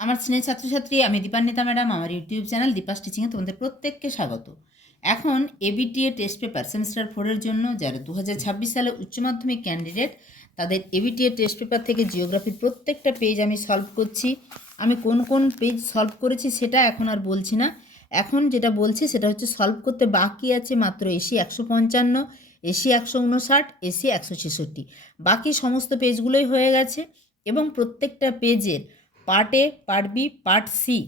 আমার স্নেহ ছাত্রছাত্রী, আমি দীপান্বিতা ম্যাডাম, আমার ইউটিউব চ্যানেল দীপাস টিচিংয়ে তোমাদের প্রত্যেককে স্বাগত। এখন এবিটিএ টেস্ট পেপার সেমিস্টার ফোরের জন্য যারা দু হাজার ছাব্বিশ সালে উচ্চ মাধ্যমিক ক্যান্ডিডেট, তাদের এবিটিএ টেস্ট পেপার থেকে জিওগ্রাফির প্রত্যেকটা পেজ আমি সলভ করছি। আমি কোন কোন পেজ সলভ করেছি সেটা এখন আর বলছি না। এখন যেটা বলছি সেটা হচ্ছে সলভ করতে বাকি আছে মাত্র এসি একশো পঞ্চান্ন, এসি একশো উনষাট, এসি একশো ছেষট্টি। বাকি সমস্ত পেজগুলোই হয়ে গেছে এবং প্রত্যেকটা পেজের part A part B part C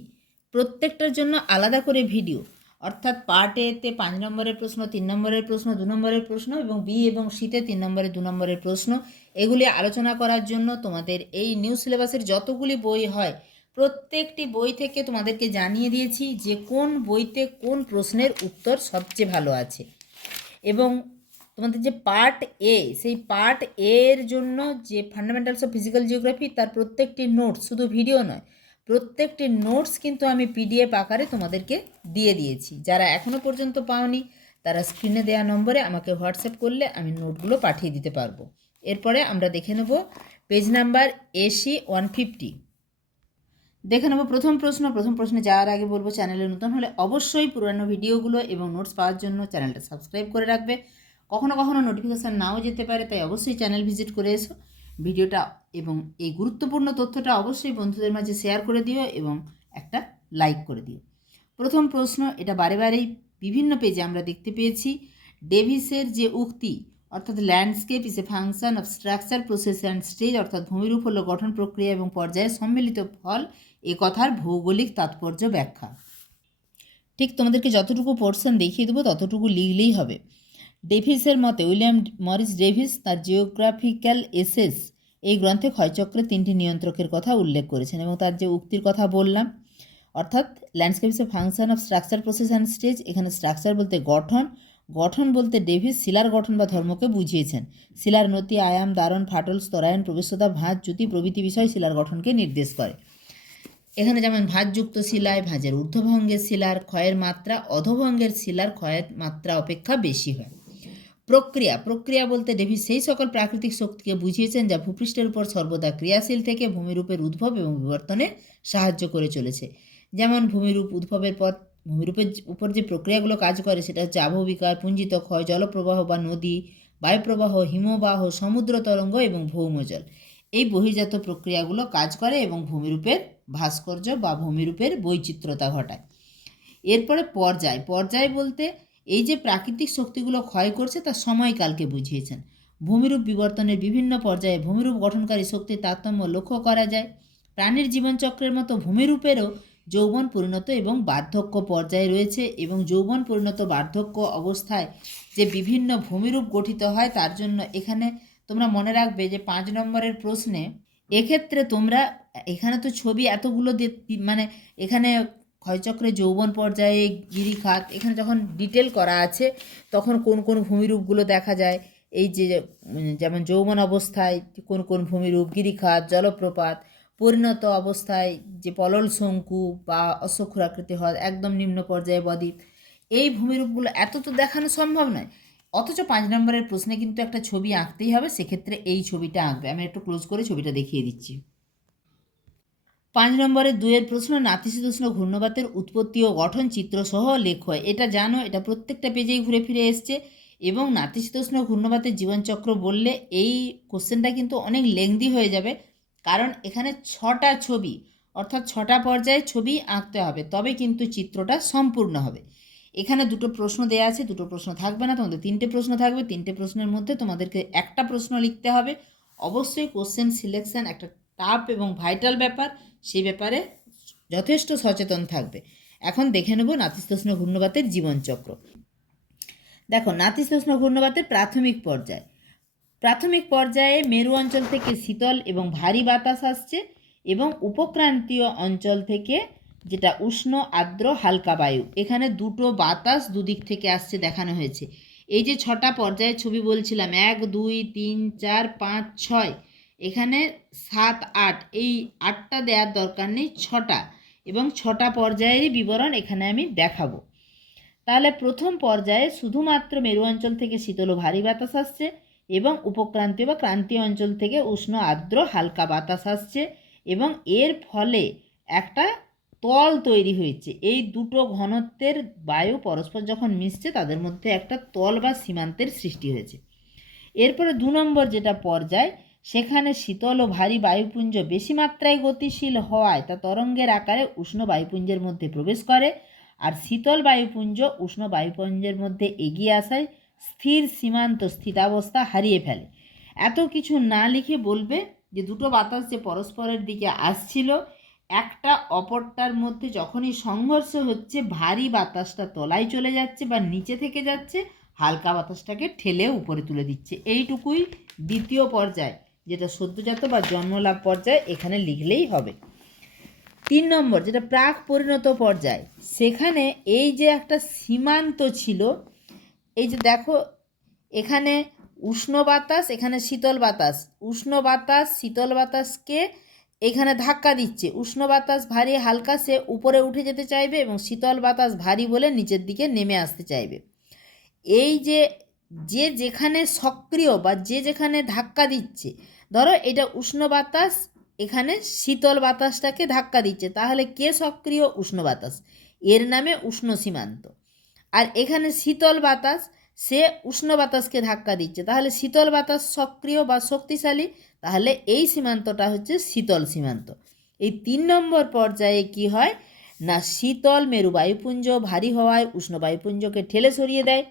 প্রত্যেকটার জন্য আলাদা করে ভিডিও অর্থাৎ পার্ট এতে পাঁচ নম্বরের প্রশ্ন, তিন নম্বরের প্রশ্ন, দু নম্বরের প্রশ্ন এবং বি এবং সিতে তিন নম্বরের দু নম্বরের প্রশ্ন। এগুলি আলোচনা করার জন্য তোমাদের এই নিউ সিলেবাসের যতগুলি বই হয়, প্রত্যেকটি বই থেকে তোমাদেরকে জানিয়ে দিয়েছি যে কোন বইতে কোন প্রশ্নের উত্তর সবচেয়ে ভালো আছে। এবং তোমাদের যে পার্ট এ সেই পার্ট এর জন্য যে ফান্ডামেন্টালস অফ ফিজিক্যাল জিওগ্রাফি তার প্রত্যেকটি নোটস শুধু ভিডিও নয়, প্রত্যেকটি নোটস কিন্তু আমি পিডিএফ আকারে তোমাদেরকে দিয়ে দিয়েছি। যারা এখনও পর্যন্ত পাওনি, তারা স্ক্রিনে দেওয়া নম্বরে আমাকে হোয়াটসঅ্যাপ করলে আমি নোটগুলো পাঠিয়ে দিতে পারব। এরপরে আমরা দেখে নেব page number AC one fifty দেখে নেব প্রথম প্রশ্ন, প্রথম প্রশ্নে যাওয়ার আগে বলব চ্যানেলে নতুন হলে অবশ্যই পুরানো ভিডিওগুলো এবং নোটস পাওয়ার জন্য চ্যানেলটা সাবস্ক্রাইব করে রাখবে। কখনো কখনো নোটিফিকেশান নাও যেতে পারে, তাই অবশ্যই চ্যানেল ভিজিট করে এসো। ভিডিওটা এবং এই গুরুত্বপূর্ণ তথ্যটা অবশ্যই বন্ধুদের মাঝে শেয়ার করে দিও এবং একটা লাইক করে দিও। প্রথম প্রশ্ন, এটা বারে বারেই বিভিন্ন পেজে আমরা দেখতে পেয়েছি। ডেভিসের যে উক্তি, অর্থাৎ landscape is a function of structure process and stage অর্থাৎ ভূমিরূপ হলো গঠন প্রক্রিয়া এবং পর্যায়ে সম্মিলিত ফল, এ কথার ভৌগোলিক তাৎপর্য ব্যাখ্যা। ঠিক তোমাদেরকে যতটুকু পোর্শন দেখিয়ে দেবো, ততটুকু লিখলেই হবে। ডেভিসের মতে, উইলিয়াম মরিস ডেভিস তার জিওগ্রাফিক্যাল এসেস এই গ্রন্থে ক্ষয়চক্রের তিনটি নিয়ন্ত্রকের কথা উল্লেখ করেছেন এবং তার যে উক্তির কথা বললাম, অর্থাৎ landscape a function of structure, process and stage, এখানে স্ট্রাকচার বলতে গঠন গঠন বলতে ডেভিস শিলার গঠন বা ধর্মকে বুঝিয়েছেন। শিলার নতি, আয়াম, দারণ, ফাটল, স্তরায়ন, প্রবেশতা, ভাঁজ জ্যোতি প্রভৃতি বিষয় শিলার গঠনকে নির্দেশ করে। এখানে যেমন ভাঁজযুক্ত শিলায় ভাঁজের ঊর্ধ্বভঙ্গের শিলার ক্ষয়ের মাত্রা, অধভঙ্গের শিলার ক্ষয়ের মাত্রা অপেক্ষা বেশি হয়। প্রক্রিয়া প্রক্রিয়া বলতে ডেভিস সেই সকল প্রাকৃতিক শক্তিকে বুঝিয়েছেন যা ভূপৃষ্ঠের উপর সর্বদা ক্রিয়াশীল থেকে ভূমিরূপের উদ্ভব এবং বিবর্তনে সাহায্য করে চলেছে। যেমন ভূমিরূপ উদ্ভবের পথ, ভূমিরূপের উপর যে প্রক্রিয়াগুলো কাজ করে সেটা হচ্ছে আবহবিকার পুঞ্জিত ক্ষয়, জলপ্রবাহ বা নদী, বায়ুপ্রবাহ, হিমবাহ, সমুদ্র তরঙ্গ এবং ভৌমজল। এই বহির্জাত প্রক্রিয়াগুলো কাজ করে এবং ভূমিরূপের ভাস্কর্য বা ভূমিরূপের বৈচিত্র্যতা ঘটায়। এরপরে পর্যায় পর্যায় বলতে এই যে প্রাকৃতিক শক্তিগুলো ক্ষয় করছে তা সময়কালকে বুঝিয়েছেন। ভূমিরূপ বিবর্তনের বিভিন্ন পর্যায়ে ভূমিরূপ গঠনকারী শক্তির তারতম্য লক্ষ্য করা যায়। প্রাণীর জীবনচক্রের মতো ভূমিরূপেরও যৌবন পরিণত এবং বার্ধক্য পর্যায়ে রয়েছে এবং যৌবন পরিণত বার্ধক্য অবস্থায় যে বিভিন্ন ভূমিরূপ গঠিত হয় তার জন্য এখানে তোমরা মনে রাখবে যে পাঁচ নম্বরের প্রশ্নে, এক্ষেত্রে তোমরা, এখানে তো ছবি এতগুলো মানে এখানে ক্ষয়চক্রে যৌবন পর্যায়ে, গিরিখাত, এখানে যখন ডিটেল করা আছে, তখন কোন কোন ভূমিরূপগুলো দেখা যায়? এই যে যেমন যৌবন অবস্থায় কোন কোন ভূমিরূপ, গিরিখাত, জলপ্রপাত, পরিণত অবস্থায় যে পলল শঙ্কু বা অশ্বক্ষুরাকৃতি হয় একদম নিম্ন পর্যায়ে বদ্বীপ এই ভূমিরূপগুলো এত তো দেখানো সম্ভব নয়। অথচ পাঁচ নম্বরের প্রশ্নে কিন্তু একটা ছবি আঁকতেই হবে, সেক্ষেত্রে এই ছবিটা আঁকবে। আমি একটু ক্লোজ করে ছবিটা দেখিয়ে দিচ্ছি। পাঁচ নম্বরের দুয়ের প্রশ্ন, নাতিশীতোষ্ণ ঘূর্ণবাতের উৎপত্তি ও গঠন চিত্রসহ লেখ হয়। এটা জানো, এটা প্রত্যেকটা পেজেই ঘুরে ফিরে এসছে এবং নাতিশীতোষ্ণ ঘূর্ণবাতের জীবনচক্র বললে এই কোশ্চেনটা কিন্তু অনেক লেংদি হয়ে যাবে, কারণ এখানে ছটা ছবি, অর্থাৎ ছটা পর্যায়ে ছবি আঁকতে হবে, তবে কিন্তু চিত্রটা সম্পূর্ণ হবে। এখানে দুটো প্রশ্ন দেওয়া আছে, দুটো প্রশ্ন থাকবে না, তোমাদের তিনটে প্রশ্ন থাকবে, তিনটে প্রশ্নের মধ্যে তোমাদেরকে একটা প্রশ্ন লিখতে হবে। অবশ্যই কোশ্চেন সিলেকশন একটা টাফ এবং ভাইটাল ব্যাপার সেই ব্যাপারে যথেষ্ট সচেতন থাকবে। এখন দেখে নেব নাতিস্তষ্ণ ঘূর্ণবাতের জীবনচক্র। দেখো নাতিস্তষ্ণ ঘূর্ণবাতের প্রাথমিক পর্যায়। প্রাথমিক পর্যায়ে মেরু অঞ্চল থেকে শীতল এবং ভারী বাতাস আসছে এবং উপক্রান্তীয় অঞ্চল থেকে যেটা উষ্ণ, আর্দ্র, হালকা বায়ু, এখানে দুটো বাতাস দুদিক থেকে আসছে দেখানো হয়েছে। এই যে ছটা পর্যায়ের ছবি বলছিলাম, এক, দুই, তিন, চার, পাঁচ, ছয় এখানে সাত, আট, এই আটটা দেওয়ার দরকার নেই, ছটা। এবং ছটা পর্যায়েরই বিবরণ এখানে আমি দেখাবো। তাহলে প্রথম পর্যায়ে শুধুমাত্র মেরু অঞ্চল থেকে শীতল ও ভারী বাতাস আসছে এবং উপক্রান্তীয় বা ক্রান্তীয় অঞ্চল থেকে উষ্ণ, আর্দ্র, হালকা বাতাস আসছে এবং এর ফলে একটা তল তৈরি হয়েছে। এই দুটো ঘনত্বের বায়ু পরস্পর যখন মিশছে, তাদের মধ্যে একটা তল বা সীমান্তের সৃষ্টি হয়েছে। এরপরে দু নম্বর যেটা পর্যায় সেখানে শীতল ও ভারী বায়ুপুঞ্জ বেশি মাত্রায় গতিশীল হওয়ায় তা তরঙ্গের আকারে উষ্ণ বায়ুপুঞ্জের মধ্যে প্রবেশ করে। আর শীতল বায়ুপুঞ্জ উষ্ণ বায়ুপুঞ্জের মধ্যে এগিয়ে আসায় স্থির সীমান্ত স্থিতাবস্থা হারিয়ে ফেলে। এত কিছু না লিখে বলবে যে দুটো বাতাস যে পরস্পরের দিকে আসছিল, একটা অপরটার মধ্যে যখনই সংঘর্ষ হচ্ছে, ভারী বাতাসটা তলায় চলে যাচ্ছে বা নিচে থেকে যাচ্ছে, হালকা বাতাসটাকে ঠেলে উপরে তুলে দিচ্ছে। এইটুকুই দ্বিতীয় পর্যায়। যেটা সদ্যজাত বা জন্মলাভ পর্যায়ে এখানে লিখলেই হবে। তিন নম্বর, যেটা প্রাক পরিণত পর্যায়, সেখানে এই যে একটা সীমান্ত ছিল, এই যে দেখো, এখানে উষ্ণ বাতাস, এখানে শীতল বাতাস। উষ্ণ বাতাস, শীতল বাতাসকে এখানে ধাক্কা দিচ্ছে। উষ্ণ বাতাস ভারী, হালকা, সে উপরে উঠে যেতে চাইবে এবং শীতল বাতাস ভারী বলে নিচের দিকে নেমে আসতে চাইবে। এই যে যে যেখানে সক্রিয় বা যে যেখানে ধাক্কা দিচ্ছে, ধরো এটা উষ্ণ বাতাস, এখানে শীতল বাতাসটাকে ধাক্কা দিচ্ছে, তাহলে কে সক্রিয়? উষ্ণ বাতাস। এর নামে উষ্ণ সীমান্ত। আর এখানে শীতল বাতাস, সে উষ্ণ বাতাসকে ধাক্কা দিচ্ছে। তাহলে শীতল বাতাস সক্রিয় বা শক্তিশালী, তাহলে এই সীমান্তটা হচ্ছে শীতল সীমান্ত। এই তিন নম্বর পর্যায়ে কি হয়? না, শীতল মেরু বায়ুপুঞ্জ ভারী হওয়ায় উষ্ণ বায়ুপুঞ্জকে ঠেলে সরিয়ে দেয়।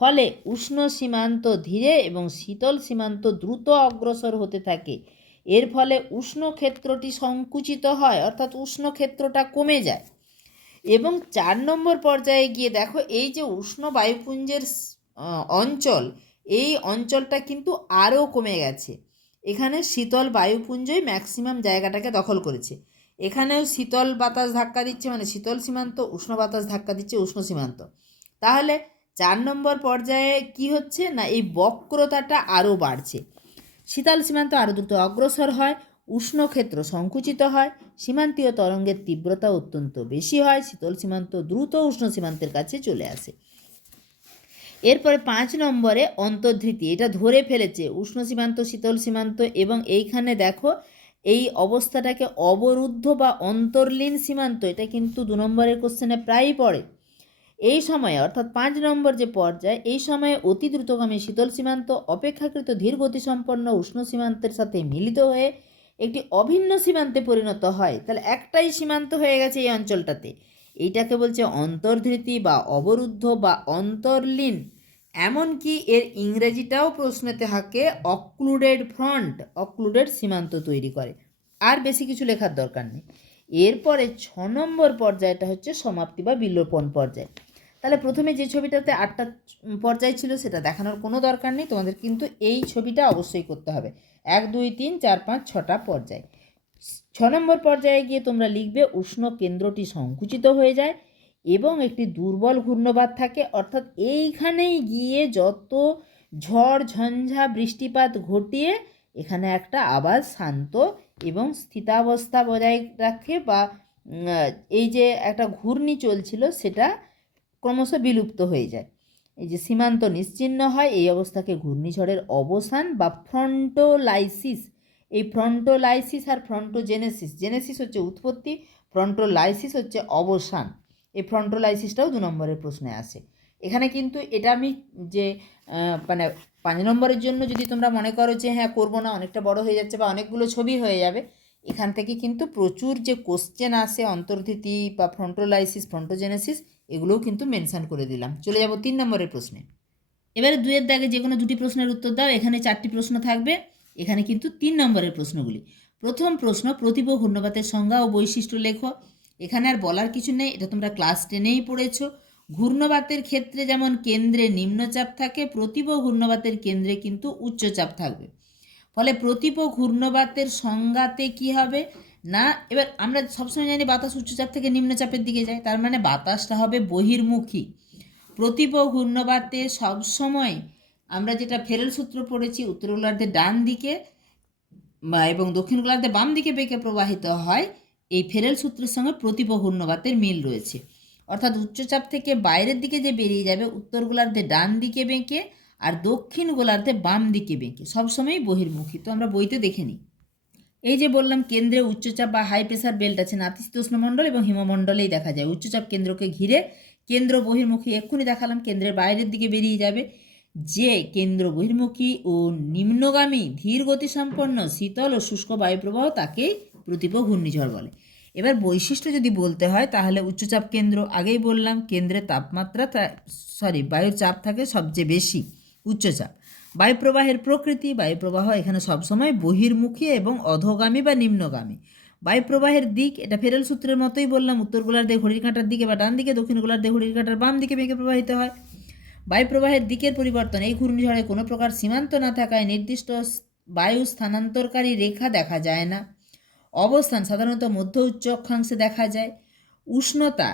ফলে উষ্ণ সীমান্ত ধীরে এবং শীতল সীমান্ত দ্রুত অগ্রসর হতে থাকে। এর ফলে উষ্ণ ক্ষেত্রটি সংকুচিত হয়, অর্থাৎ উষ্ণ ক্ষেত্রটা কমে যায়। এবং চার নম্বর পর্যায়ে গিয়ে দেখো, এই যে উষ্ণ বায়ুপুঞ্জের অঞ্চল, এই অঞ্চলটা কিন্তু আরও কমে গেছে। এখানে শীতল বায়ুপুঞ্জই ম্যাক্সিমাম জায়গাটাকে দখল করেছে। এখানেও শীতল বাতাস ধাক্কা দিচ্ছে মানে শীতল সীমান্ত, উষ্ণ বাতাস ধাক্কা দিচ্ছে উষ্ণ সীমান্ত। তাহলে চার নম্বর পর্যায়ে কি হচ্ছে না এই বক্রতাটা আরও বাড়ছে? শীতল সীমান্ত আরও দ্রুত অগ্রসর হয়, উষ্ণ ক্ষেত্র সংকুচিত হয়, সীমান্তীয় তরঙ্গের তীব্রতা অত্যন্ত বেশি হয়, শীতল সীমান্ত দ্রুত উষ্ণ সীমান্তের কাছে চলে আসে। এরপরে পাঁচ নম্বরে অন্তর্ধৃতি, এটা ধরে ফেলেছে উষ্ণ সীমান্ত, শীতল সীমান্ত এবং এইখানে দেখো এই অবস্থাটাকে অবরুদ্ধ বা অন্তর্লীন সীমান্ত, এটা কিন্তু দু নম্বরের কোশ্চেনে প্রায়ই পড়ে। এই সময়ে, অর্থাৎ পাঁচ নম্বর যে পর্যায়, এই সময়ে অতি দ্রুতগামী শীতল সীমান্ত, অপেক্ষাকৃত ধীর গতিসম্পন্ন উষ্ণ সীমান্তের সাথে মিলিত হয়ে একটি অভিন্ন সীমান্তে পরিণত হয়। তাহলে একটাই সীমান্ত হয়ে গেছে এই অঞ্চলটাতে। এইটাকে বলছে অন্তর্ধৃতি বা অবরুদ্ধ বা অন্তর্লীন। এমনকি এর ইংরেজিটাও প্রশ্নেতে থাকে অক্লুডেড ফ্রন্ট, অক্লুডেড সীমান্ত তৈরি করে। আর বেশি কিছু লেখার দরকার নেই। এরপরে ছ নম্বর পর্যায়টা হচ্ছে সমাপ্তি বা বিলোপন পর্যায়। তাহলে প্রথমে যে ছবিটাতে আটটা পর্যায় ছিল সেটা দেখানোর কোনো দরকার নেই। তোমাদের কিন্তু এই ছবিটা অবশ্যই করতে হবে। এক, দুই, তিন, চার, পাঁচ, ছটা পর্যায়। ছ নম্বর পর্যায়ে গিয়ে তোমরা লিখবে, উষ্ণ কেন্দ্রটি সংকুচিত হয়ে যায় এবং একটি দুর্বল ঘূর্ণবাদ থাকে। অর্থাৎ এইখানেই গিয়ে যত ঝড়, ঝঞ্ঝা, বৃষ্টিপাত ঘটিয়ে এখানে একটা আবার শান্ত এবং স্থিতাবস্থা বজায় রাখে বা এই যে একটা ঘূর্ণি চলছিল সেটা ক্রমশ বিলুপ্ত হয়ে যায়। এই যে সীমান্ত নিশ্চিহ্ন হয়, এই অবস্থাকে ঘূর্ণিঝড়ের অবসান বা ফ্রন্টোলাইসিস। এই ফ্রন্টোলাইসিস আর ফ্রন্টোজেনেসিস, জেনেসিস হচ্ছে উৎপত্তি, ফ্রন্টোলাইসিস হচ্ছে অবসান। এই ফ্রন্টোলাইসিসটাও দু নম্বরের প্রশ্নে আসে। এখানে কিন্তু এটা আমি যে মানে পাঁচ নম্বরের জন্য যদি তোমরা মনে করো যে হ্যাঁ করব না, অনেকটা বড় হয়ে যাচ্ছে বা অনেকগুলো ছবি হয়ে যাবে, এখান থেকে কিন্তু প্রচুর যে কোশ্চেন আসে, অন্তর্ধিতি বা ফ্রন্টোলাইসিস, ফ্রন্টোজেনেসিস এগুলোও কিন্তু মেনশন করে দিলাম। চলে যাব তিন নম্বরের প্রশ্নে। এবারে দুয়ের দাগে যে কোনো দুটি প্রশ্নের উত্তর দাও, এখানে চারটি প্রশ্ন থাকবে, এখানে কিন্তু তিন নম্বরের প্রশ্নগুলি। প্রথম প্রশ্ন প্রতিভ ঘূর্ণপাতের সংজ্ঞা ও বৈশিষ্ট্য লেখো। এখানে আর বলার কিছু নেই, এটা তোমরা ক্লাস টেনেই পড়েছো। ঘূর্ণবাতের ক্ষেত্রে যেমন কেন্দ্রে নিম্নচাপ থাকে প্রতিভ ঘূর্ণবাতের কেন্দ্রে কিন্তু উচ্চচাপ থাকবে। ফলে প্রতিপ ঘূর্ণবাতের সংজ্ঞাতে কি হবে? না, এবার আমরা সবসময় জানি বাতাস উচ্চচাপ থেকে নিম্নচাপের দিকে যায়, তার মানে বাতাসটা হবে বহির্মুখী। প্রতিপ ঘূর্ণবাতে সবসময় আমরা যেটা ফেরেল সূত্র পড়েছি উত্তর গোলার্ধে ডান দিকে এবং দক্ষিণ গোলার্ধে বাম দিকে বেঁকে প্রবাহিত হয়, এই ফেরেল সূত্রের সঙ্গে প্রতিপ ঘূর্ণবাতের মিল রয়েছে। অর্থাৎ উচ্চচাপ থেকে বাইরের দিকে যে বেরিয়ে যাবে উত্তর গোলার্ধে ডান দিকে বেঁকে আর দক্ষিণ গোলার্ধে বাম দিকে বেঁকে, সবসময়ই বহির্মুখী। তো আমরা বইতে দেখে নিই। এই যে বললাম, কেন্দ্রে উচ্চচাপ বা হাই প্রেসার বেল্ট আছে, নাতিশীতোষ্ণ মণ্ডল এবং হিমমণ্ডলেই দেখা যায়। উচ্চচাপ কেন্দ্রকে ঘিরে কেন্দ্র বহির্মুখী এক্ষুনি দেখালাম, কেন্দ্রের বাইরের দিকে বেরিয়ে যাবে। যে কেন্দ্র বহির্মুখী ও নিম্নগামী, ধীর গতিসম্পন্ন, শীতল ও শুষ্ক বায়ুপ্রবাহ তাকেই প্রতিপ ঘূর্ণিঝড় বলে। এবার বৈশিষ্ট্য যদি বলতে হয়, তাহলে উচ্চচাপ কেন্দ্র, আগেই বললাম, কেন্দ্রের তাপমাত্রা সরি বায়ুর চাপ থাকে সবচেয়ে বেশি উচ্চচাপ। বায়ুপ্রবাহের প্রকৃতি, বায়ুপ্রবাহ এখানে সবসময় বহির্মুখী এবং অধোগামী বা নিম্নগামী। বায়ুপ্রবাহের দিক, এটা ফেরেল সূত্রের মতোই বললাম, উত্তর গোলার দিয়ে ঘড়ির কাঁটার দিকে বা ডান দিকে, দক্ষিণ গোলার দিয়ে ঘড়ির কাঁটার বাম দিকে বেগে প্রবাহিত হয়। বায়ুপ্রবাহের দিকের পরিবর্তন, এই ঘূর্ণিঝড়ে কোনো প্রকার সীমান্ত না থাকায় নির্দিষ্ট বায়ু স্থানান্তরকারী রেখা দেখা যায় না। অবস্থান সাধারণত মধ্য উচ্চ অক্ষাংশে দেখা যায়। উষ্ণতা,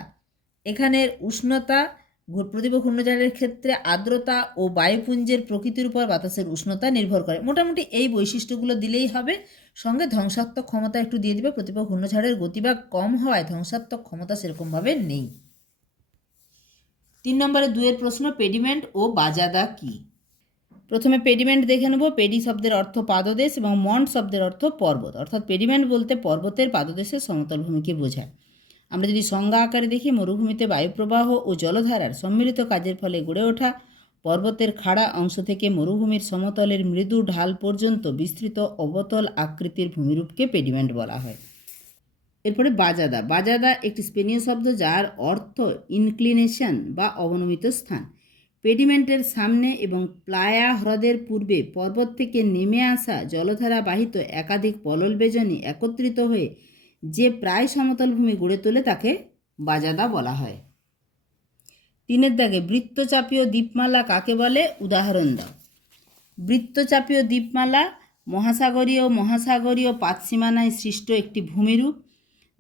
এখানের উষ্ণতা প্রতিভ ঘূর্ণিঝড়ের ক্ষেত্রে আর্দ্রতা ও বায়ুপুঞ্জের প্রকৃতির উপর বাতাসের উষ্ণতা নির্ভর করে। মোটামুটি এই বৈশিষ্ট্যগুলো দিলেই হবে। সঙ্গে ধ্বংসাত্মক ক্ষমতা একটু দিয়ে দিবে। প্রতিভ ঘূর্ণিঝড়ের গতিবেগ কম হওয়ায় ধ্বংসাত্মক ক্ষমতা সেরকমভাবে নেই। তিন নম্বরে দুয়ের প্রশ্ন, পেডিমেন্ট ও বাজাদা কি? প্রথমে পেডিমেন্ট দেখে নেব। পেডি শব্দের অর্থ পাদদেশ এবং মন্ট শব্দের অর্থ পর্বত। অর্থাৎ পেডিমেন্ট বলতে পর্বতের পাদদেশের সমতল ভূমিকে বোঝায়। আমরা যদি সংজ্ঞা আকারে দেখি, মরুভূমিতে বায়ুপ্রবাহ ও জলধারার সম্মিলিত কাজের ফলে গড়ে ওঠা পর্বতের খাড়া অংশ থেকে মরুভূমির সমতলের মৃদু ঢাল পর্যন্ত বিস্তৃত অবতল আকৃতির ভূমিরূপকে পেডিমেন্ট বলা হয়। এরপরে বাজাদা। বাজাদা একটি স্পেনীয় শব্দ যার অর্থ ইনক্লিনেশন বা অবনমিত স্থান। পেডিমেন্টের সামনে এবং প্লায়া হ্রদের পূর্বে পর্বত থেকে নেমে আসা জলধারা বাহিত একাধিক পলল বেজনী একত্রিত হয়ে যে প্রায় সমতল ভূমি গড়ে তোলে তাকে বাজাদা বলা হয়। তিনের দাগে বৃত্তচাপীয় দ্বীপমালা কাকে বলে? উদাহরণ দাও। বৃত্তচাপীয় দ্বীপমালা মহাসাগরীয় মহাসাগরীয় পাত সীমানায় সৃষ্ট একটি ভূমিরূপ।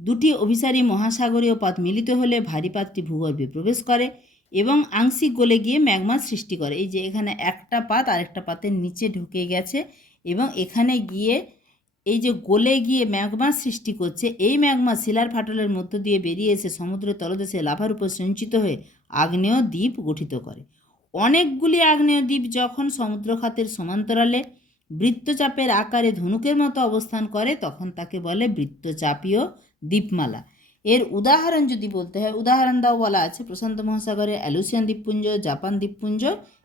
দুটি অভিসারী মহাসাগরীয় পাত মিলিত হলে ভারী পাতটি ভূগর্ভে প্রবেশ করে এবং আংশিক গলে গিয়ে ম্যাগমা সৃষ্টি করে। এই যে এখানে একটা পাত আরেকটা পাতের নিচে ঢুকে গেছে এবং এখানে গিয়ে এই যে গলে গিয়ে ম্যাগমা সৃষ্টি করছে, এই ম্যাগমা শিলার ফাটলের মধ্য দিয়ে বেরিয়ে এসে সমুদ্রের তলদেশে লাভার উপর সঞ্চিত হয়ে আগ্নেয় দ্বীপ গঠিত করে। অনেকগুলি আগ্নেয় দ্বীপ যখন সমুদ্রখাতের সমান্তরালে বৃত্তচাপের আকারে ধনুকের মতো অবস্থান করে, তখন তাকে বলে বৃত্তচাপীয় দ্বীপমালা। এর উদাহরণ যদি বলতে হয়, উদাহরণ দাও বলা আছে, প্রশান্ত মহাসাগরে অ্যালুসিয়ান দ্বীপপুঞ্জ, জাপান দ্বীপপুঞ্জ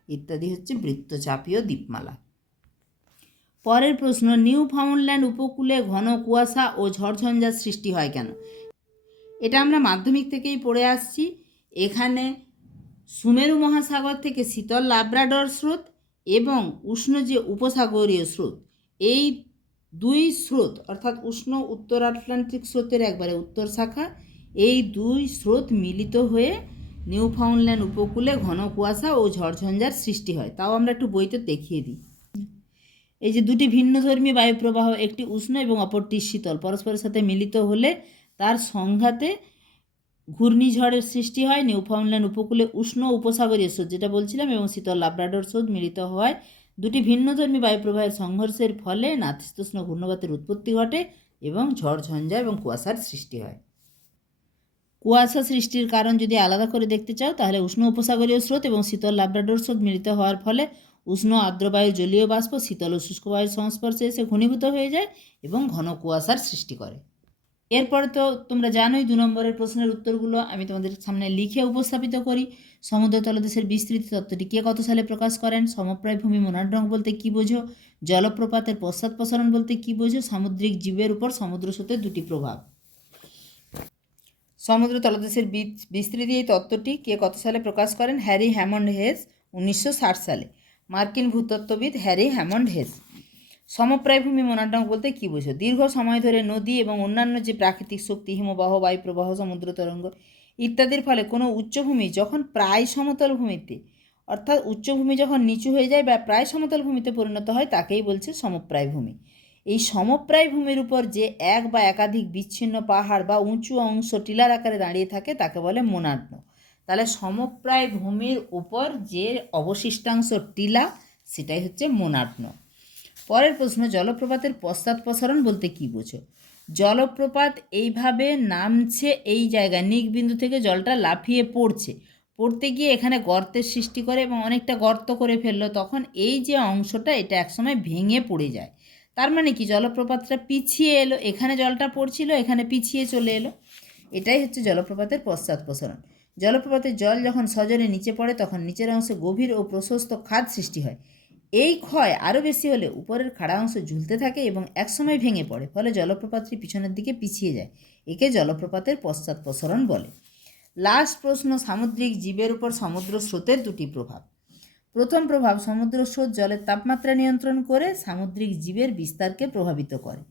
ইত্যাদি হচ্ছে বৃত্তচাপীয় দ্বীপমালা। পরের প্রশ্ন নিউ ফাউন্ডল্যান্ড উপকূলে ঘন কুয়াশা ও ঝড়ঝঞ্ঝার সৃষ্টি হয় কেন? এটা আমরা মাধ্যমিক থেকেই পড়ে আসছি। এখানে সুমেরু মহাসাগর থেকে শীতল লাব্রাডর স্রোত এবং উষ্ণ যে উপসাগরীয় স্রোত, এই দুই স্রোত, অর্থাৎ উষ্ণ উত্তর আটলান্টিক স্রোতের একবারে উত্তর শাখা, এই দুই স্রোত মিলিত হয়ে নিউ ফাউন্ডল্যান্ড উপকূলে ঘন কুয়াশা ও ঝড়ঝঞ্ঝার সৃষ্টি হয়। তাও আমরা একটু বইতে দেখিয়ে দিই। এই যে দুটি ভিন্নধর্মী বায়ুপ্রবাহ, একটি উষ্ণ এবং অপরটি শীতল, পরস্পরের সাথে মিলিত হলে তার সংঘাতে ঘূর্ণিঝড়ের সৃষ্টি হয়। নিউফাউন্ডল্যান্ড উপকূলে উষ্ণ উপসাগরীয় স্রোত, যেটা বলছিলাম, এবং শীতল লাব্রাডর স্রোত মিলিত হওয়ায় দুটি ভিন্নধর্মী বায়ুপ্রবাহের সংঘর্ষের ফলে নাতিশীতোষ্ণ ঘূর্ণবাতের উৎপত্তি ঘটে এবং ঝড়, ঝঞ্ঝা এবং কুয়াশার সৃষ্টি হয়। কুয়াশা সৃষ্টির কারণ যদি আলাদা করে দেখতে চাও, তাহলে উষ্ণ উপসাগরীয় স্রোত এবং শীতল লাব্রাডোর স্রোত মিলিত হওয়ার ফলে উষ্ণ আর্দ্রবায়ু জলীয় বাষ্প, শীতল ও শুষ্ক বায়ুর সংস্পর্শে এসে ঘনীভূত হয়ে যায় এবং ঘন কুয়াশার সৃষ্টি করে। এরপরে তো তোমরা জানোই দু নম্বরের প্রশ্নের উত্তরগুলো আমি তোমাদের সামনে লিখে উপস্থাপিত করি। সমুদ্র তলদেশের বিস্তৃতি তত্ত্বটি কে কত সালে প্রকাশ করেন? সমপ্রায় ভূমি মোনাড্রং বলতে কী বোঝো? জলপ্রপাতের পশ্চাৎপসরণ বলতে কী বোঝো? সামুদ্রিক জীবের উপর সমুদ্র স্রোতের দুটি প্রভাব। সমুদ্র তলদেশের বিস্তৃতি এই তত্ত্বটি কে কত সালে প্রকাশ করেন? হ্যারি হ্যামন্ড হেস, উনিশশো ষাট সালে। মার্কিন ভূতত্ত্ববিদ হ্যারি হ্যামন্ড হেস সমপ্রায় ভূমি মোনাড্রং বলতে কী বোঝো? দীর্ঘ সময় ধরে নদী এবং অন্যান্য যে প্রাকৃতিক শক্তি, হিমবাহ, বায়ুপ্রবাহ, সমুদ্র তরঙ্গ ইত্যাদির ফলে কোনো উচ্চভূমি যখন প্রায় সমতল ভূমিতে, অর্থাৎ উচ্চভূমি যখন নিচু হয়ে যায় বা প্রায় সমতল ভূমিতে পরিণত হয়, তাকেই বলছে সমপ্রায় ভূমি এই সমপ্রায় ভূমির উপর যে এক বা একাধিক বিচ্ছিন্ন পাহাড় বা উঁচু অংশ টিলার আকারে দাঁড়িয়ে থাকে, তাকে বলে মোনাড্ন তাহলে সমপ্রায় ভূমির উপর যে অবশিষ্টাংশ টিলা, সেটাই হচ্ছে মোনাড্ন পরের প্রশ্ন, জলপ্রপাতের পশ্চাৎপসরণ বলতে কী বোঝো? জলপ্রপাত এইভাবে নামছে এই জায়গায় নিকবিন্দু থেকে জলটা লাফিয়ে পড়ছে। পড়তে গিয়ে এখানে গর্তের সৃষ্টি করে এবং অনেকটা গর্ত করে ফেলল, তখন এই যে অংশটা, এটা একসময় ভেঙে পড়ে যায়। তার মানে কি? জলপ্রপাতটা পিছিয়ে এলো, এখানে জলটা পড়ছিল, এখানে পিছিয়ে চলে এলো। এটাই হচ্ছে জলপ্রপাতের পশ্চাৎপসরণ জলপ্রপাতের জল যখন সজলে নিচে পড়ে, তখন নিচের অংশে গভীর ও প্রশস্ত খাদ সৃষ্টি হয়। এই ক্ষয় আরও বেশি হলে উপরের খাড়া অংশ ঝুলতে থাকে এবং একসময় ভেঙে পড়ে, ফলে জলপ্রপাতটি পিছনের দিকে পিছিয়ে যায়। একে জলপ্রপাতের পশ্চাৎপসরণ বলে। লাস্ট প্রশ্ন, সামুদ্রিক জীবের উপর সমুদ্র স্রোতের দুটি প্রভাব। প্রথম প্রভাব, সমুদ্র স্রোত জলের তাপমাত্রা নিয়ন্ত্রণ করে সামুদ্রিক জীবের বিস্তারকে প্রভাবিত করে।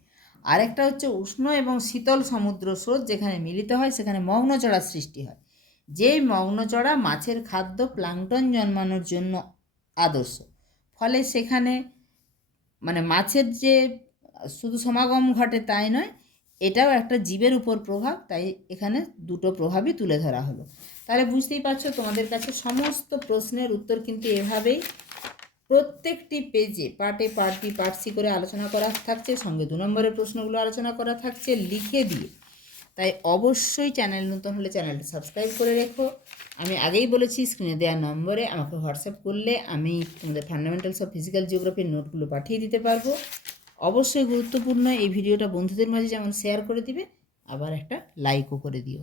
আরেকটা হচ্ছে উষ্ণ এবং শীতল সমুদ্র স্রোত যেখানে মিলিত হয়, সেখানে মগ্নচড়ার সৃষ্টি হয়। যেই মগ্নচড়া মাছের খাদ্য প্লাংটন জন্মানোর জন্য আদর্শ। ফলে সেখানে মানে মাছের যে শুধু সমাগম ঘটে তাই নয়, এটাও একটা জীবের উপর প্রভাব, তাই এখানে দুটো প্রভাবই তুলে ধরা হলো। তাহলে বুঝতেই পারছ তোমাদের কাছে সমস্ত প্রশ্নের উত্তর কিন্তু এভাবেই প্রত্যেকটি পেজে পার্টে পার্ট বি পার্ট সি করে আলোচনা করা থাকছে, সঙ্গে দু নম্বরের প্রশ্নগুলো আলোচনা করা থাকছে, লিখে দিয়ে তাই অবশ্যই চ্যানেল নতুন হলে চ্যানেলটি সাবস্ক্রাইব করে রেখো। আমি আগেই বলেছি স্ক্রিনে দেওয়া নম্বরে আমাকে হোয়াটসঅ্যাপ করলে আমি তোমাদের ফান্ডামেন্টালস অফ ফিজিক্যাল জিওগ্রাফির নোটগুলো পাঠিয়ে দিতে পারব। অবশ্যই গুরুত্বপূর্ণ এই ভিডিওটা বন্ধুদের মাঝে যেমন শেয়ার করে দিবে, আবার একটা লাইকও করে দিও।